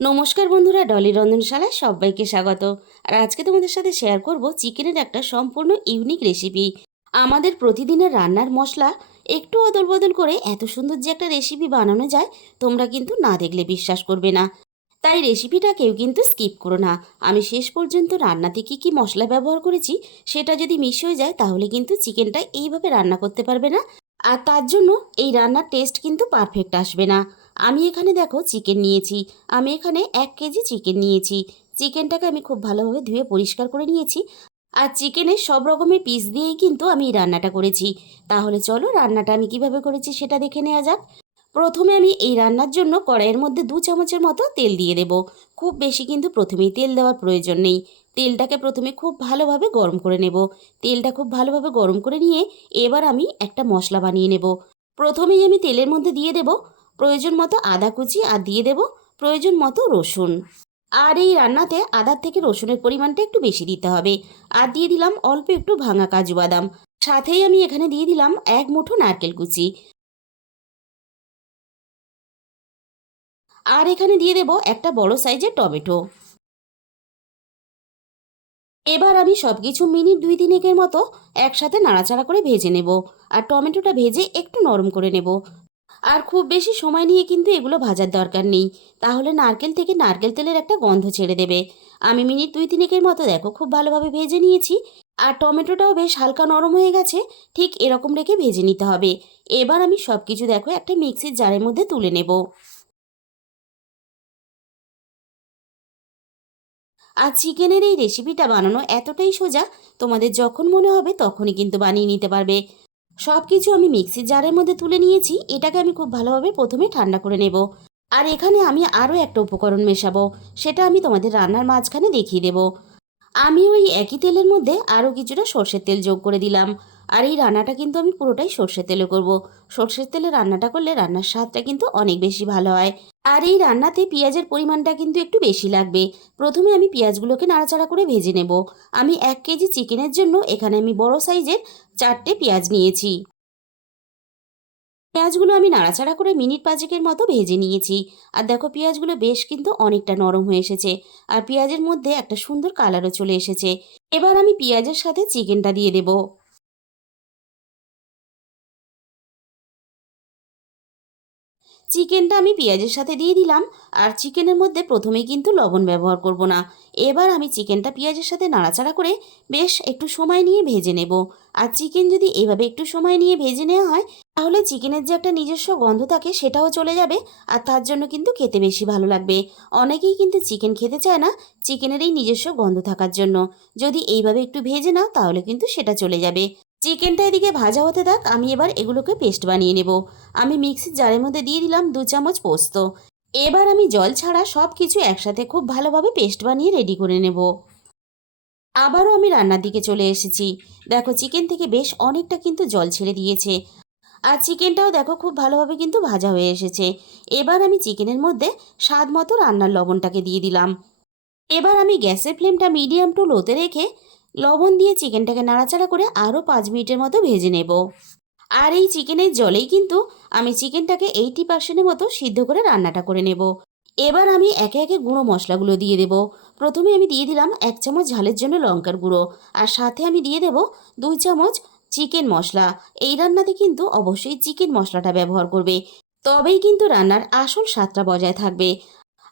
নমস্কার বন্ধুরা, ডলি রন্ধনশালায় সবাইকে স্বাগত। আর আজকে তোমাদের সাথে শেয়ার করব চিকেনের একটা সম্পূর্ণ ইউনিক রেসিপি আমাদের প্রতিদিনের রান্নার মশলা একটু অদল বদল করে এত সুন্দর যে একটা রেসিপি বানানো যায়, তোমরা কিন্তু না দেখলে বিশ্বাস করবে না। তাই রেসিপিটা কেউ কিন্তু স্কিপ করো না। আমি শেষ পর্যন্ত রান্নাতে কী কী মশলা ব্যবহার করেছি, সেটা যদি মিস হয়ে যায়, তাহলে কিন্তু চিকেনটা এইভাবে রান্না করতে পারবে না। আর তার জন্য এই রান্নার টেস্ট কিন্তু পারফেক্ট আসবে না। আমি এখানে দেখো চিকেন নিয়েছি। আমি এখানে এক কেজি চিকেন নিয়েছি। চিকেনটাকে আমি খুব ভালোভাবে ধুয়ে পরিষ্কার করে নিয়েছি। আর চিকেনের সব রকমের পিস দিয়েই কিন্তু আমি রান্নাটা করেছি। তাহলে চলো রান্নাটা আমি কীভাবে করেছি সেটা দেখে নেওয়া যাক। প্রথমে আমি এই রান্নার জন্য কড়াইয়ের মধ্যে দু চামচের মতো তেল দিয়ে দেব। খুব বেশি কিন্তু প্রথমেই তেল দেওয়ার প্রয়োজন নেই। তেলটাকে প্রথমে খুব ভালোভাবে গরম করে নেব। তেলটা খুব ভালোভাবে গরম করে নিয়ে এবার আমি একটা মশলা বানিয়ে নেব। প্রথমেই আমি তেলের মধ্যে দিয়ে দেব প্রয়োজন মতো আদা কুচি আর দিয়ে দেব প্রয়োজন মতো রসুন। আর এই রান্নাতে আদার থেকে রসুনের পরিমাণটা একটু বেশি দিতে হবে। আর দিয়ে দিলাম অল্প একটু ভাঙা কাজু বাদাম। সাথেই আমি এখানে দিয়ে দিলাম এক মুঠো নারকেল কুচি। আর এখানে দিয়ে দেব একটা বড় সাইজের টমেটো। এবার আমি সব কিছু মিনিট দুই তিনেকের মতো একসাথে নাড়াচাড়া করে ভেজে নেব। আর টমেটোটা ভেজে একটু নরম করে নেব। আর খুব বেশি সময় নিয়ে কিন্তু এগুলো ভাজার দরকার নেই। তাহলে নারকেল থেকে নারকেল তেলের একটা গন্ধ ছেড়ে দেবে। আমি মিনিট দুই তিনেকের মতো দেখো, খুব ভালোভাবে ভেজে নিয়েছি। আর টমেটোটাও বেশ হালকা নরম হয়ে গেছে, ঠিক এরকম রেখে ভেজে নিতে হবে। এবার আমি সব কিছু দেখো একটা মিক্সির জারের মধ্যে তুলে নেব। আর চিকেনের এই রেসিপিটা বানানো এতটাই সোজা, তোমাদের যখন মনে হবে তখনই কিন্তু বানিয়ে নিতে পারবে। সব কিছু আমি মিক্সির জারের মধ্যে তুলে নিয়েছি, এটাকে আমি খুব ভালোভাবে প্রথমে ঠান্ডা করে নেব। আর এখানে আমি আরও একটা উপকরণ মেশাবো, সেটা আমি তোমাদের রান্নার মাঝখানে দেখিয়ে দেব। আমি ওই একই তেলের মধ্যে আরও কিছুটা সর্ষের তেল যোগ করে দিলাম। আর এই রান্নাটা কিন্তু আমি পুরোটাই সর্ষের তেলে করব। সর্ষের তেলে রান্নাটা করলে রান্নার স্বাদটা কিন্তু অনেক বেশি ভালো হয়। আর এই রান্নাতে পেঁয়াজের পরিমাণটা কিন্তু একটু বেশি লাগবে। প্রথমে আমি পেঁয়াজগুলোকে নাড়াচাড়া করে ভেজে নেব। আমি এক কেজি চিকেনের জন্য এখানে আমি বড় সাইজের চারটে পেঁয়াজ নিয়েছি। পেঁয়াজগুলো আমি নাড়াচাড়া করে মিনিট পাঁচেকের মতো ভেজে নিয়েছি। আর দেখো, পেঁয়াজগুলো বেশ কিন্তু অনেকটা নরম হয়ে এসেছে। আর পেঁয়াজের মধ্যে একটা সুন্দর কালারও চলে এসেছে। এবার আমি পেঁয়াজের সাথে চিকেনটা দিয়ে দেব। চিকেনটা আমি পেঁয়াজের সাথে দিয়ে দিলাম, আর চিকেনের মধ্যে প্রথমেই কিন্তু লবণ ব্যবহার করব না। এবার আমি চিকেনটা পেঁয়াজের সাথে নাড়াচাড়া করে বেশ একটু সময় নিয়ে ভেজে নেব। আর চিকেন যদি এভাবে একটু সময় নিয়ে ভেজে নেওয়া হয়, তাহলে চিকেনের যে একটা নিজস্ব গন্ধ থাকে সেটাও চলে যাবে, আর তার জন্য কিন্তু খেতে বেশি ভালো লাগবে। অনেকেই কিন্তু চিকেন খেতে চায় না চিকেনের এই নিজস্ব গন্ধ থাকার জন্য। যদি এইভাবে একটু ভেজে নাও, তাহলে কিন্তু সেটা চলে যাবে। চিকেনটা এদিকে ভাজা হতে থাক, আমি এবার এগুলোকে পেস্ট বানিয়ে নেব। আমি মিক্সির জারের মধ্যে দিয়ে দিলাম দু চামচ পোস্ত। এবার আমি জল ছাড়া সব কিছু একসাথে খুব ভালোভাবে পেস্ট বানিয়ে রেডি করে নেব। আবারও আমি রান্নার দিকে চলে এসেছি। দেখো, চিকেন থেকে বেশ অনেকটা কিন্তু জল ছেড়ে দিয়েছে। আর চিকেনটাও দেখো, খুব ভালোভাবে কিন্তু ভাজা হয়ে এসেছে। এবার আমি চিকেনের মধ্যে স্বাদ মতো রান্নার লবণটাকে দিয়ে দিলাম। এবার আমি গ্যাসের ফ্লেমটা মিডিয়াম টু লোতে রেখে লবণ দিয়ে চিকেনটাকে নাড়াচাড়া করে আরও পাঁচ মিনিটের মতো ভেজে নেব। আর এই চিকেনের জলেই কিন্তু আমি চিকেনটাকে এইটি পার্সেন্টের মতো সিদ্ধ করে রান্নাটা করে নেব। এবার আমি একে একে গুঁড়ো মশলাগুলো দিয়ে দেব। প্রথমে আমি দিয়ে দিলাম এক চামচ ঝালের জন্য লঙ্কার গুঁড়ো আর সাথে আমি দিয়ে দেব দুই চামচ চিকেন মশলা। এই রান্নাতে কিন্তু অবশ্যই চিকেন মশলাটা ব্যবহার করবে। তবেই কিন্তু রান্নার আসল স্বাদটা বজায় থাকবে।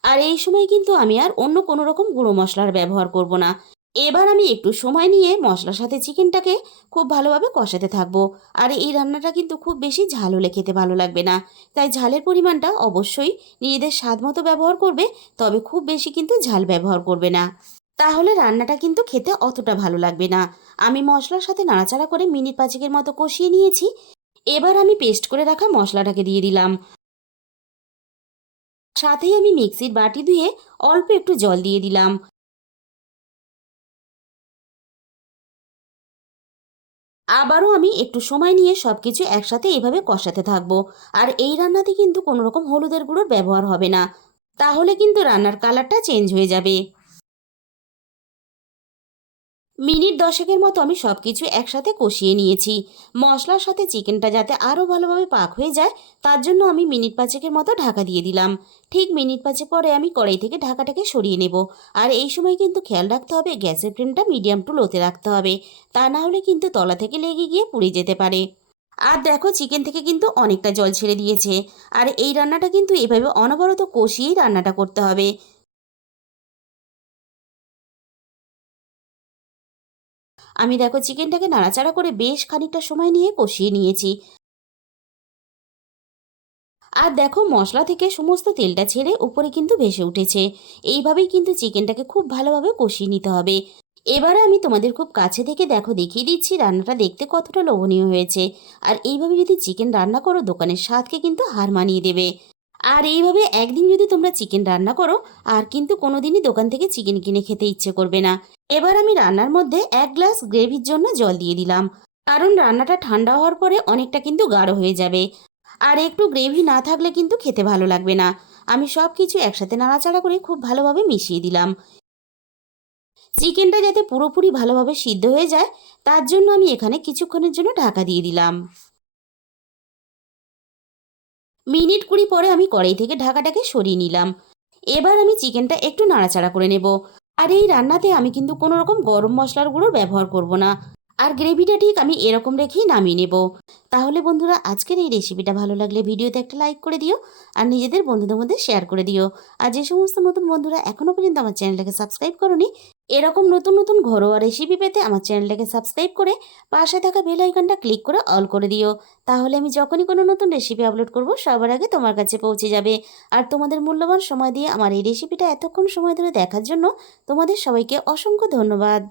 আর এই সময় কিন্তু আমি আর অন্য কোনো রকম গুঁড়ো মশলার ব্যবহার করব না। এবার আমি একটু সময় নিয়ে মশলার সাথে চিকেনটাকে খুব ভালোভাবে কষাতে থাকব। আর এই রান্নাটা কিন্তু খুব বেশি ঝাল হলে খেতে ভালো লাগবে না। তাই ঝালের পরিমাণটা অবশ্যই নিজেদের স্বাদ মতো ব্যবহার করবে, তবে খুব বেশি কিন্তু ঝাল ব্যবহার করবে না। তাহলে রান্নাটা কিন্তু খেতে অতটা ভালো লাগবে না। আমি মশলার সাথে নাড়াচাড়া করে মিনিট পাঁচেকের মতো কষিয়ে নিয়েছি। এবার আমি পেস্ট করে রাখা মশলাটাকে দিয়ে দিলাম। সাথেই আমি মিক্সির বাটি ধুয়ে অল্প একটু জল দিয়ে দিলাম। আবারও আমি একটু সময় নিয়ে সব কিছু একসাথে এভাবে কষাতে থাকব। আর এই রান্নাতে কিন্তু কোনো রকম হলুদের গুঁড়োর ব্যবহার হবে না। তাহলে কিন্তু রান্নার কালারটা চেঞ্জ হয়ে যাবে। মিনিট দশেকের মতো আমি সব কিছু একসাথে কষিয়ে নিয়েছি। মশলার সাথে চিকেনটা যাতে আরও ভালোভাবে পাক হয়ে যায়, তার জন্য আমি মিনিট পাঁচেকের মতো ঢাকা দিয়ে দিলাম। ঠিক মিনিট পাঁচেক পরে আমি কড়াই থেকে ঢাকাটাকে সরিয়ে নেব। আর এই সময় কিন্তু খেয়াল রাখতে হবে, গ্যাসের ফ্লেমটা মিডিয়াম টু লোতে রাখতে হবে। তা না হলে কিন্তু তলা থেকে লেগে গিয়ে পুড়ে যেতে পারে। আর দেখো, চিকেন থেকে কিন্তু অনেকটা জল ছেড়ে দিয়েছে। আর এই রান্নাটা কিন্তু এভাবে অনবরত কষিয়েই রান্নাটা করতে হবে। আমি দেখো চিকেনটাকে নাড়াচাড়া করে বেশ খানিকটা সময় নিয়ে কষিয়ে নিয়েছি। আর দেখো মশলা থেকে সমস্ত তেলটা ছেড়ে উপরে কিন্তু ভেসে উঠেছে। এইভাবেই কিন্তু চিকেনটাকে খুব ভালোভাবে কষিয়ে নিতে হবে। এবারে আমি তোমাদের খুব কাছে থেকে দেখো দেখিয়ে দিচ্ছি, রান্নাটা দেখতে কতটা লোভনীয় হয়েছে। আর এইভাবে যদি চিকেন রান্না করো, দোকানের স্বাদকে কিন্তু হার মানিয়ে দেবে। আর এইভাবে একদিন যদি তোমরা চিকেন রান্না করো, আর কিন্তু কোনোদিনই দোকান থেকে চিকেন কিনে খেতে ইচ্ছে করবে না। এবার আমি রান্নার মধ্যে এক গ্লাস গ্রেভির জন্য জল দিয়ে দিলাম। কারণ রান্নাটা ঠান্ডা হওয়ার পরে অনেকটা কিন্তু গাঢ় হয়ে যাবে। আর একটু গ্রেভি না থাকলে কিন্তু খেতে ভালো লাগবে না। আমি সব কিছু একসাথে নাড়াচাড়া করে খুব ভালোভাবে মিশিয়ে দিলাম। চিকেনটা যাতে পুরোপুরি ভালোভাবে সিদ্ধ হয়ে যায়, তার জন্য আমি এখানে কিছুক্ষণের জন্য ঢাকা দিয়ে দিলাম। মিনিট কুড়ি পরে আমি কড়াই থেকে ঢাকাটাকে সরিয়ে নিলাম। এবার আমি চিকেনটা একটু নাড়াচাড়া করে নেব। আর এই রান্নাতে আমি কিন্তু কোনো রকম গরম মশলার গুঁড়ো ব্যবহার করব না। আর গ্রেভিটা ঠিক আমি এরকম রেখেই নামিয়ে নেব। তাহলে বন্ধুরা, আজকের এই রেসিপিটা ভালো লাগলে ভিডিওতে একটা লাইক করে দিও আর নিজেদের বন্ধুদের মধ্যে শেয়ার করে দিও। আর যে সমস্ত নতুন বন্ধুরা এখনও পর্যন্ত আমার চ্যানেলটাকে সাবস্ক্রাইব করনি এরকম নতুন নতুন ঘরোয়া রেসিপি পেতে আমার চ্যানেলটাকে সাবস্ক্রাইব করে পাশে থাকা বেল আইকনটা ক্লিক করে অল করে দিও। তাহলে আমি যখনই কোনো নতুন রেসিপি আপলোড করব, সবার আগে তোমার কাছে পৌঁছে যাবে। আর তোমাদের মূল্যবান সময় দিয়ে আমার এই রেসিপিটা এতক্ষণ সময় ধরে দেখার জন্য তোমাদের সবাইকে অসংখ্য ধন্যবাদ।